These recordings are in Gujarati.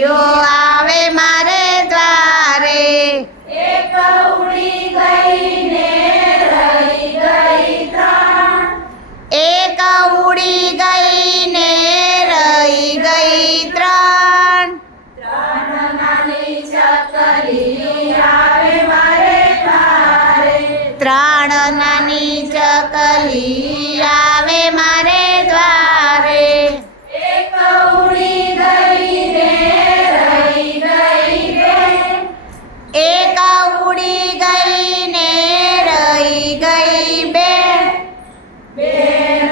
ચકલીઓ આવે મારે દ્વારે એક ઉડી ગઈ ને રહી ગઈ ત્રણ એક ઉડી ગઈ ને રહી ગઈ ત્રણ ત્રણ નાની ચકલી આવે મારે દ્વારે ત્રણ નાની ચકલી આવે મારે દ્વારે એક ઉડી ગઈ ને રહી ગઈ બે એક ઉડી ગઈ ને રહી ગઈ બે બે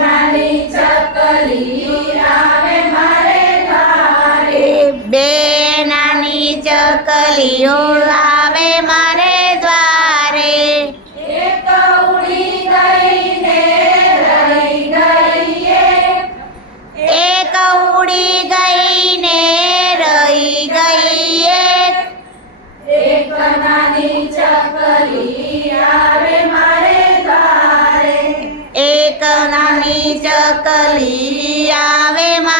નાની ચકલી આવે મારે દ્વારે બે નાની ચકલીઓ આવે મારે દ્વારે એક ઉડી ગઈ ને રહી ગઈ એક ઉડી ગઈ ને રહી ગઈ એક નાની ચકલી આવે મારે દ્વારે એક નાની ચકલી આવે મારે